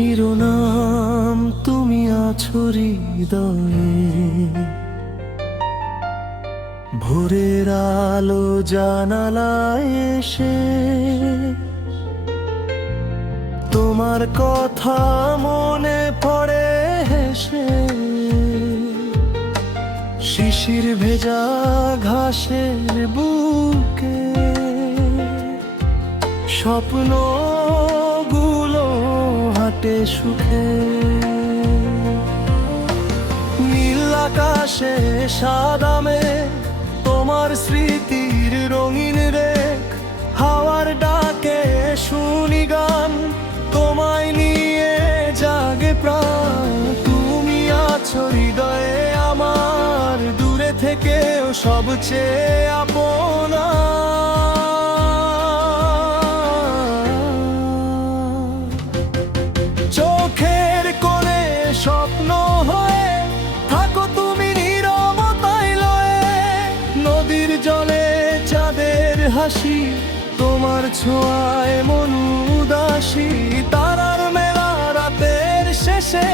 শিরোনাম তুমি আছো হৃদয়ে, ভোরের আলো জানালায় এসে তোমার কথা মনে পড়ে হেসে। শিশির ভেজা ঘাসের বুকে স্বপ্নগুলো হাঁটে সুখে। নীল আকাশে সাদা মেঘ, তোমার স্মৃতির রঙিন রেখ। হাওয়ার ডাকে শুনি গান, তোমায় নিয়ে জাগে প্রাণ। তুমি আছো হৃদয়ে আমার, দূরে থেকেও সবচেয়ে আপনা। চোখের কোণে স্বপ্ন হয়ে থাকো তুমি নীরবতায় লয়ে। নদীর জলে চাঁদের হাসি, তোমার ছোঁয়ায় মন উদাসী। তারার মেলা রাতের শেষে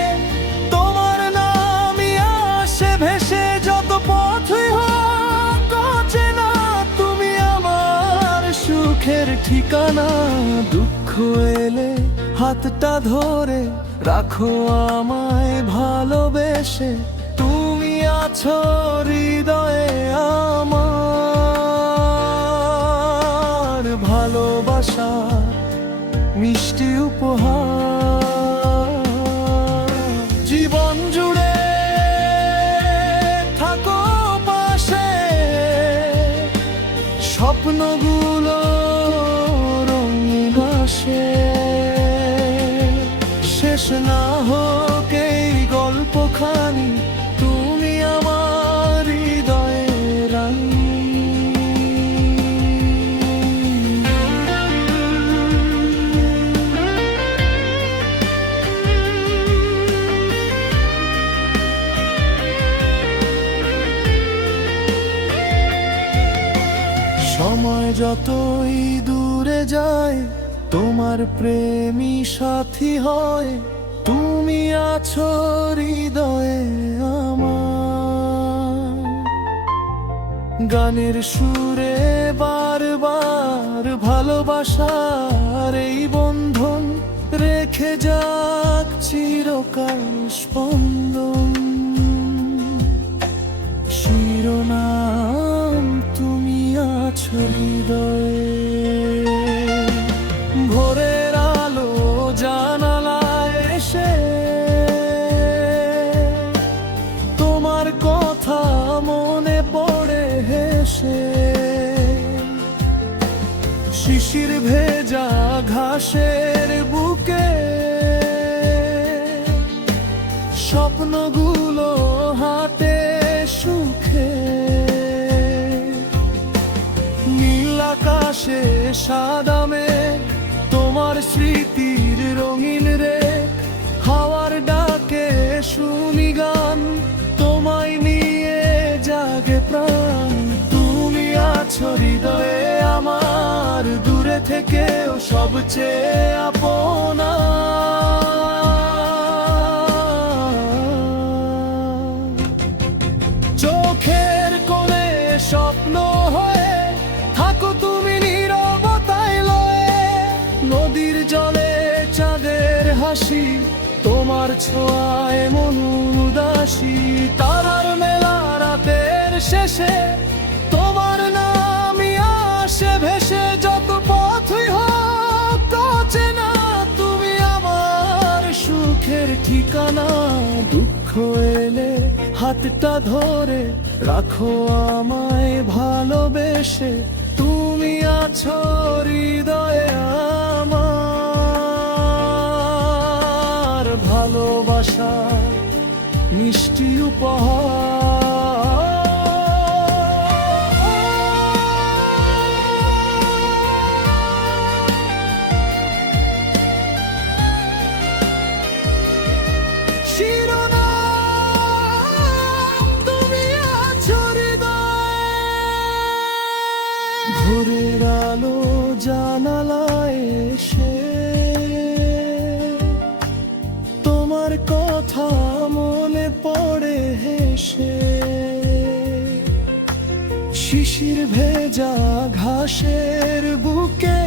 তোমার নামই আসে ভেসে। যত পথই হোক অচেনা, তুমি আমার সুখের ঠিকানা। দুঃখ এলে হাতটা ধরে রাখো আমায় ভালোবেসে। তুমি আছো হৃদয়ে আমার, ভালোবাসা মিষ্টি উপহার। জীবন জুড়ে থাকো পাশে, স্বপ্নগুলো রঙিন আসে। শেষ না হোক এই গল্পখানি, তুমি আমার হৃদয়ের রানী। সময় যতই দূরে যায়, তোমার প্রেমী সাথী হয়। তুমি আছো হৃদয়ে আমার, গানের সুরে বারবার ভালোবাসার এই বন্ধন রেখে যাক চিরকাল স্পন্দন। শিরোনাম তুমি আছো হৃদয়ে, ভোরের আলো জানালায় এসে তোমার কথা মনে পড়ে হেসে। শিশির ভেজা ঘাসের বুকে স্বপ্নগুলো হাঁটে সুখে। নীল আকাশে সাদা মেঘ, তোমার স্মৃতির রঙিন রেখ। হাওয়ার ডাকে শুনি গান, তোমায় নিয়ে জাগে প্রাণ। তুমি আছো হৃদয়ে আমার, দূরে থেকেও সবচেয়ে আপনা। চোখের কোণে স্বপ্ন হয়ে থাকো তুমি নীরবতায় লয়ে। নদীর জলে চাঁদের হাসি, তোমার ছোঁয়ায় মন উদাসী। তারার মেলা রাতের শেষে তোমার নামই আসে ভেসে। যত পথই হোক অচেনা, তুমি আমার সুখের ঠিকানা। দুঃখ এলে হাতটা ধরে রাখো আমায় ভালোবেসে। তুমি আছো হৃদয়ে আমার, ভালোবাসা মিষ্টি উপহার। শিরোনাম তুমি আছো হৃদয়ে, ভোরের আলো জানালায় এসে শিশির ভেজা ঘাসের বুকে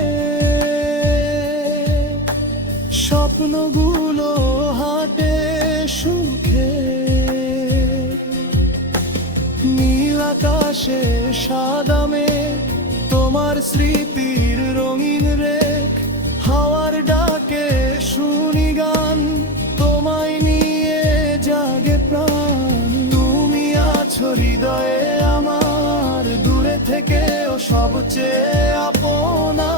স্বপ্নগুলো হাঁটে সুখে। নীল আকাশে সাদা মেঘ, তোমার স্মৃতির রঙিন রেখ। হাওয়ার ডাকে শুনি গান, তোমায় নিয়ে জাগে প্রাণ। তুমি আছো হৃদয়ে আমার, দূরে থেকেও সবচেয়ে আপনা।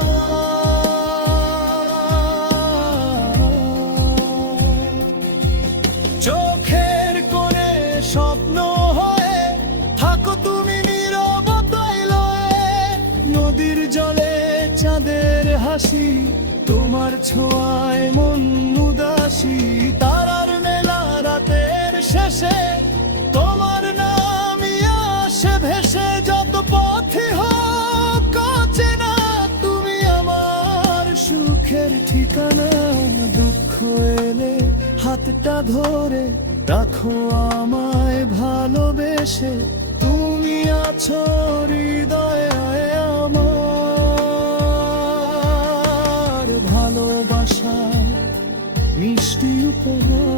চোখের কোণে স্বপ্ন হয়ে থাকো তুমি নীরবতায় লয়ে। নদীর জলে চাঁদের হাসি, তোমার ছোঁয়ায় মন উদাসী। তারার মেলা রাতের শেষে তোমার নামই আসে ভেসে। যত পথে হোক অচেনা, তুমি আমার সুখের ঠিকানা। দুঃখ এলে হাতটা ধরে রাখো আমায় ভালোবেসে। তুমি আছো হৃদয়ে আমার, ভালোবাসা মিষ্টি উপহার।